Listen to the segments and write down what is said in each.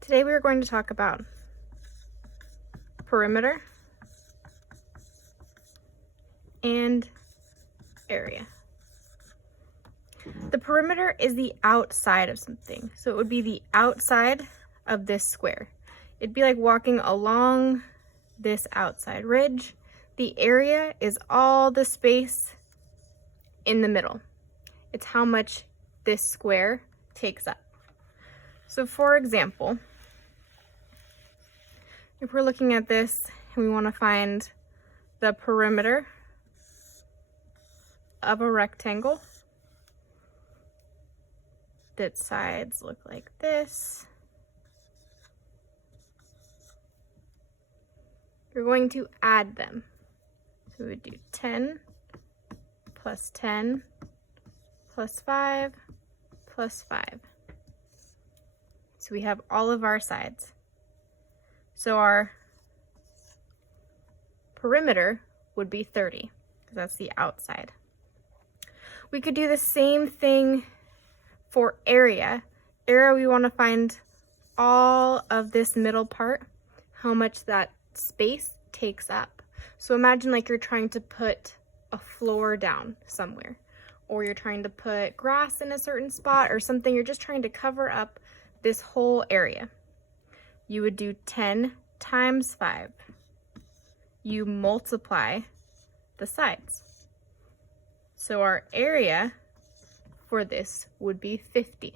Today we are going to talk about perimeter and area. The perimeter is the outside of something. So it would be the outside of this square. It'd be like walking along this outside ridge. The area is all the space in the middle. It's how much this square takes up. So for example, if we're looking at this and we want to find the perimeter of a rectangle, its sides look like this. You're going to add them. So we would do 10 plus 10 plus 5 plus 5. So we have all of our sides. So our perimeter would be 30, because that's the outside. We could do the same thing for area. Area, we want to find all of this middle part, how much that space takes up. So imagine like you're trying to put a floor down somewhere, or you're trying to put grass in a certain spot or something. You're just trying to cover up this whole area. You would do 10 times 5. You multiply the sides. So our area for this would be 50.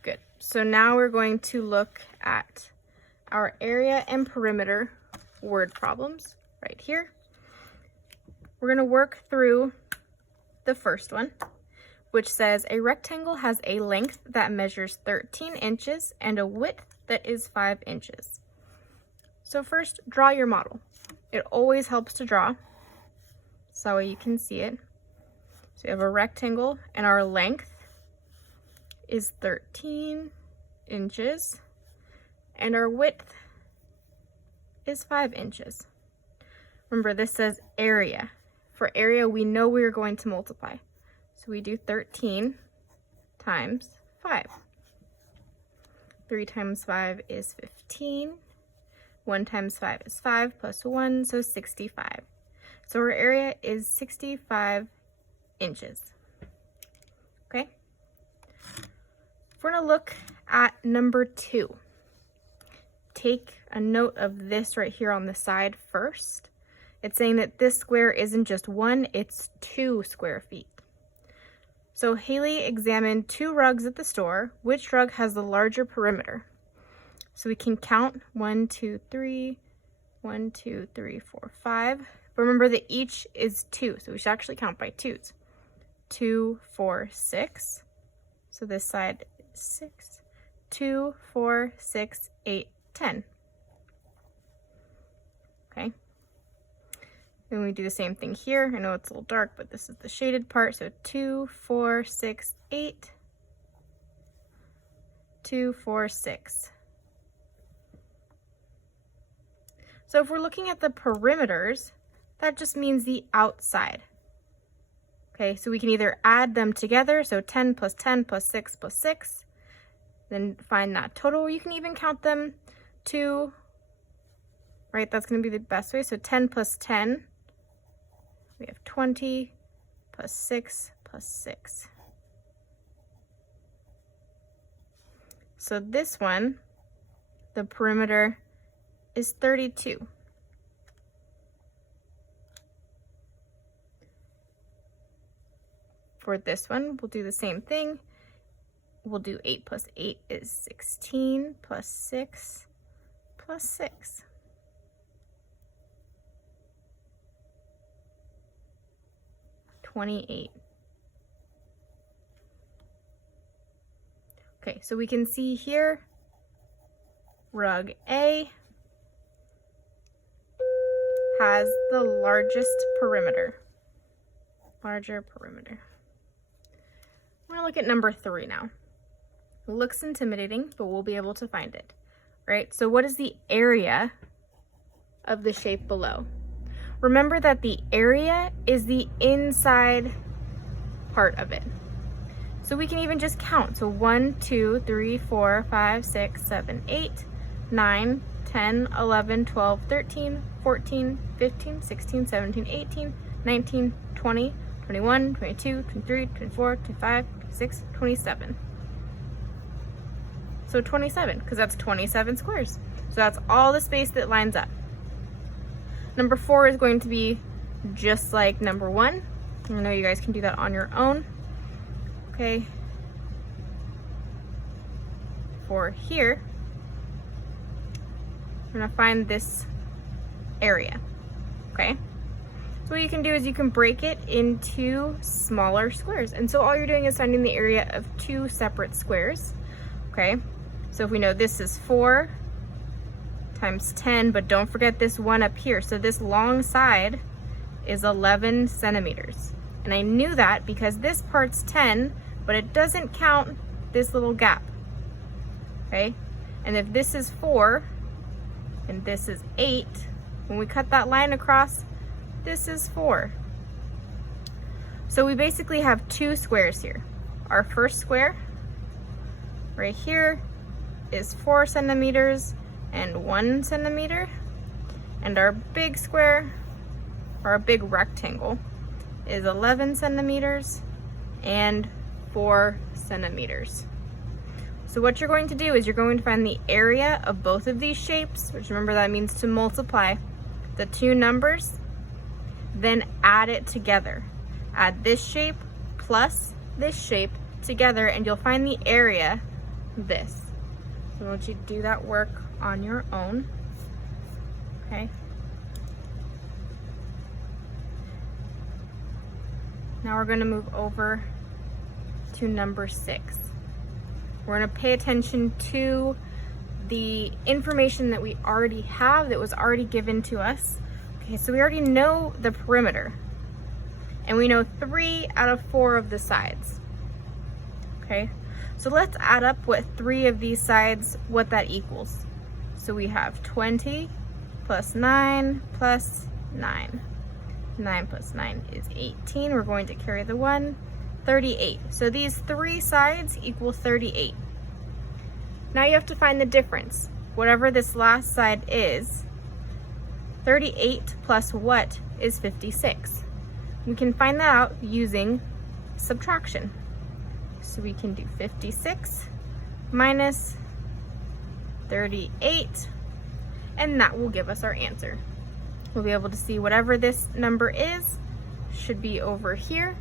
Good. So now we're going to look at our area and perimeter word problems right here. We're going to work through the first one, which says a rectangle has a length that measures 13 inches and a width that is 5 inches. So first, draw your model. It always helps to draw, so that way you can see it. So we have a rectangle and our length is 13 inches and our width is 5 inches. Remember, this says area. For area, we know we are going to multiply. So we do 13 times 5. 3 times 5 is 15. 1 times 5 is 5 plus 1, so 65. So our area is 65 inches. Okay? We're going to look at number 2. Take a note of this right here on the side first. It's saying that this square isn't just 1, it's 2 square feet. So Haley examined 2 rugs at the store. Which rug has the larger perimeter? So we can count 1, 2, 3, 1, 2, 3, 4, 5. But remember that each is 2, so we should actually count by 2s. 2, 4, 6. So this side is 6. 2, 4, 6, 8, 10. Okay. And we do the same thing here. I know it's a little dark, but this is the shaded part. So 2, 4, 6, 8. 2, 4, 6. So if we're looking at the perimeters, that just means the outside. Okay, so we can either add them together, so 10 plus 10 plus 6 plus 6, then find that total, or you can even count them to, right, that's going to be the best way. So 10 plus 10, we have 20, plus 6 plus 6. So this one, the perimeter is 32. For this one, we'll do the same thing. We'll do 8 plus 8 is 16 plus 6 plus 6. $28. Okay, so we can see here, rug A has the largest perimeter. Larger perimeter. We're gonna look at number 3 now. It looks intimidating, but we'll be able to find it, right? So what is the area of the shape below? Remember that the area is the inside part of it. So we can even just count. So 1, 2, 3, 4, 5, 6, 7, 8, 9, 10, 11, 12, 13, 14, 15, 16, 17, 18, 19, 20, 21, 22, 23, 24, 25, 26, 27. So 27, because that's 27 squares. So that's all the space that lines up. Number 4 is going to be just like number 1. I know you guys can do that on your own. Okay. For here, we're gonna find this area. Okay. So what you can do is you can break it into smaller squares. And so all you're doing is finding the area of 2 separate squares. Okay. So if we know this is 4 times 10, but don't forget this one up here. So this long side is 11 centimeters. And I knew that because this part's 10, but it doesn't count this little gap. Okay? And if this is 4 and this is 8, when we cut that line across, this is 4. So we basically have 2 squares here. Our first square right here is 4 centimeters and 1 centimeter. And our big square, or our big rectangle, is 11 centimeters and 4 centimeters. So what you're going to do is you're going to find the area of both of these shapes, which remember that means to multiply the 2 numbers, then add it together. Add this shape plus this shape together and you'll find the area, this. So I want you to do that work on your own. Okay. Now we're going to move over to number 6. We're going to pay attention to the information that we already have, that was already given to us. Okay, so we already know the perimeter. And we know 3 out of 4 of the sides. Okay, so let's add up what 3 of these sides, what that equals. So we have 20 plus 9 plus 9. 9 plus 9 is 18. We're going to carry the 1. 38. So these 3 sides equal 38. Now you have to find the difference. Whatever this last side is, 38 plus what is 56? We can find that out using subtraction. So we can do 56 minus 38, and that will give us our answer. We'll be able to see whatever this number is should be over here,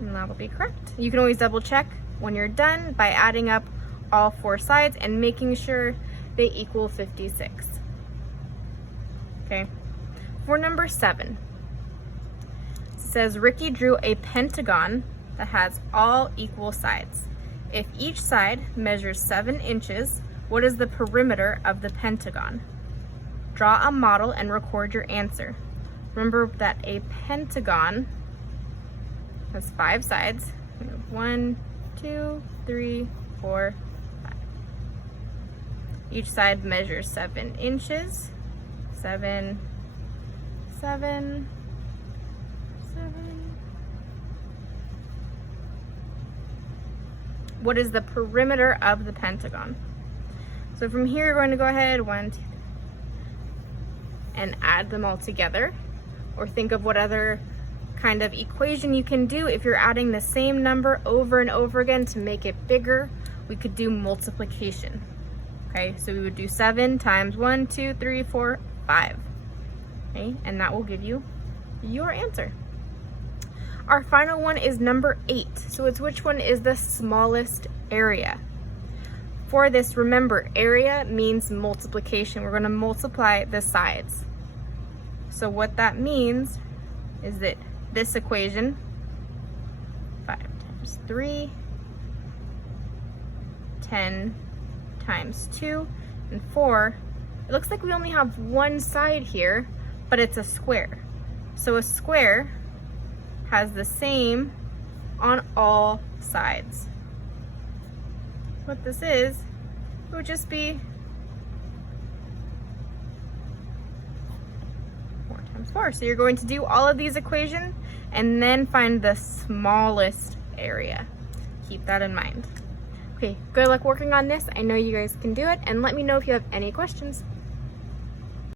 and that'll be correct. You can always double check when you're done by adding up all 4 sides and making sure they equal 56. Okay, for number 7, it says Ricky drew a pentagon that has all equal sides. If each side measures 7 inches, what is the perimeter of the pentagon? Draw a model and record your answer. Remember that a pentagon has 5 sides. 1, 2, 3, 4, 5. Each side measures 7 inches. 7, 7, 7. What is the perimeter of the pentagon? So from here, you're going to go ahead, 1, 2, and add them all together. Or think of what other kind of equation you can do. If you're adding the same number over and over again to make it bigger, we could do multiplication. Okay, so we would do 7 times 1, 2, 3, 4, 5. Okay, and that will give you your answer. Our final one is number 8. So it's which one is the smallest area. For this, remember, area means multiplication. We're going to multiply the sides. So what that means is that this equation, 5 times 3, 10 times 2, and 4, it looks like we only have one side here, but it's a square. So a square has the same on all sides. What this is, it would just be 4 times 4. So you're going to do all of these equations and then find the smallest area. keep that in mind. Okay, good luck working on this. I know you guys can do it, and let me know if you have any questions.